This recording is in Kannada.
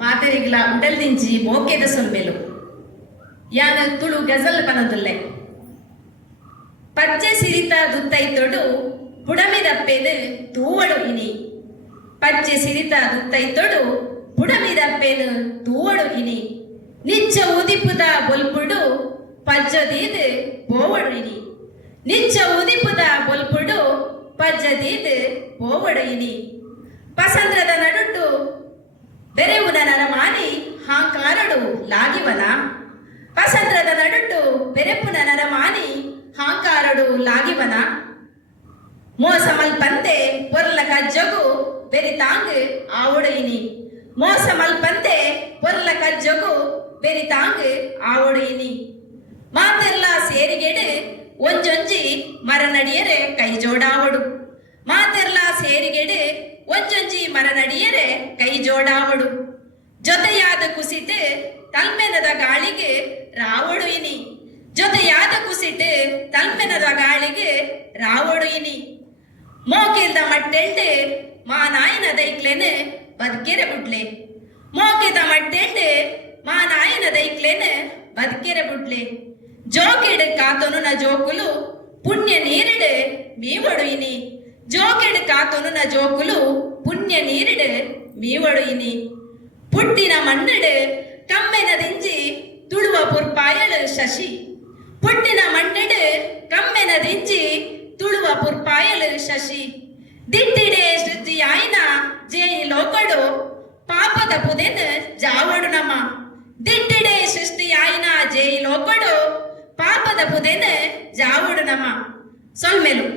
ಮಾತೆರಿಗ್ಲ ಉಡಲ್ದಿಂಜಿ ಮೋಕೆದ ಸೊಲ್ಮೆಲು ಯಾನ ತುಳು ಗಜಲ್ ಬನದುಲ್ಲೆ. ಪಚ್ಚೆ ಸಿರಿತ ದುತ್ತೈತೊಡು ಬುಡಮಿದಪ್ಪೆದು ತೂವಡು ಇನಿ. ಪಚ್ಚೆ ಸಿರಿತ ದುತ್ತೈತೊಡು ಬುಡಮಿದಪ್ಪೆದು ತೂವಡು ಇನಿ. ನಿಚ್ಚ ಉದಿಪುದ ಬೊಲ್ಪುಡು ಪಜ್ಜದೀದು ಬೋವಡು ಇನಿ. ನಿಚ್ಚ ಉದಿಪುದ ಬೊಲ್ಪುಡು ಪಜ್ಜದೀದು ಬೋವಡು ಇನಿ. ಪಸಂದ್ರದ ನಡುಟ್ಟು ಬೆರೆವುನ ನರಮಾನಿ ಹಾಂಕಾರಡು ಲಾಗಿವನ. ಪಸಂದ್ರದ ನಡುಟ್ಟು ಬೆರೆಪುನ ನರಮಾನಿ ಹಾಂಕಾರಡು ಲಾಗಿವನ. ಮೋಸ ಮಲ್ಪಂತೆ ಪೊರ್ಲ ಕಜ್ಜಗು ಬೆರಿತಾಂಗ್ ಆವೊಡೆಯಿನಿ. ಮೋಸ ಮಲ್ಪಂತೆ ಪೊರ್ಲ ಕಜ್ಜಗು ಬೆರಿತಾಂಗ್ ಆವೊಡೆಯಿನಿ. ಮಾತೆಲ್ಲ ಸೇರಿಗೆಡು ಒಂಜೊಂಜಿ ಮರನಡಿಯರೆ ಕೈ ಜೋಡಾವಡು ಮರನಡಿಯರೆ ಕೈ ಜೋಡಾವಡು ಜೊತೆಯಾದ ಕುಸಿತೆ ತಲ್ಮೆನದ ಗಾಳಿಗೆ ರಾವಡು ಇನಿ. ಜೊತೆಯಾದ ಕುಸಿತೆ ತಲ್ಮೆನದ ಗಾಳಿಗೆ ರಾವಡು ಇನಿ. ಮೋಕಿಲ್ದ ಮಟ್ಟೆಂಡೆ ಮಾ ನಾಯನ ದೈಕ್ಲೆನೆ ಬದುಕೆರೆ ಬುಡ್ಲೆ. ಮೋಕಿದ ಮಟ್ಟೆಂಡೆ ಮಾ ನಾಯನ ದೈಕ್ಲೆನೆ ಬದುಕೆರೆ ಬುಡ್ಲೆ. ಜೋಕಿಡ ಕಾತನು ನ ಜೋಕುಲು ಪುಣ್ಯ ನೀರೆಡೆ ಮೀವಡು ಇನಿ. ಜೋಕಿಡ ಕಾತನು ನ ಜೋಕುಲು ಮೀವಡು ಇನಿ. ಪುಟ್ಟಿನ ಮಣ್ಣಿಡು ಕಮ್ಮೆನದಿಂಜಿ ತುಳುವ ಪುರ್ಪಾಯಳು ಶಶಿ. ಪುಟ್ಟಿನ ಮಣ್ಣಿಡು ಕಮ್ಮೆನದಿಂಜಿ ತುಳುವ ಪುರ್ಪಾಯಲು ಶಶಿ. ದಿಟ್ಟಿಡೆ ಸೃಷ್ಟಿ ಆಯ್ನ ಜೇಯಿ ಲೋಕಡು, ಪಾಪದ ಪುದೆನ್ ಜಾವಡು ನಮ. ದಿಟ್ಟಿಡೆ ಸೃಷ್ಟಿ ಆಯ್ನ ಜೇಯಿ ಲೋಕಡು, ಪಾಪದ ಪುದೆನ್ ಜಾವಡು ನಮ. ಸೊಲ್ಮೆಲು.